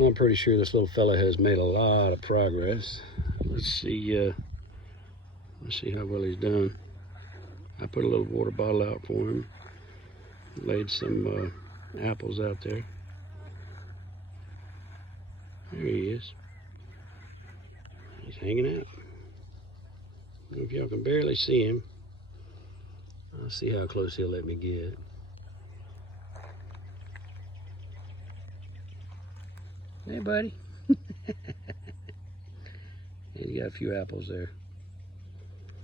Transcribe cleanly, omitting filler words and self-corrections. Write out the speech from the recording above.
Well, I'm pretty sure this little fella has made a lot of progress. Let's see how well he's done. I put a little water bottle out for him. Laid some apples out there. There he is. He's hanging out. I don't know if y'all can barely see him. I'll see how close he'll let me get. Hey, buddy. And you got a few apples there.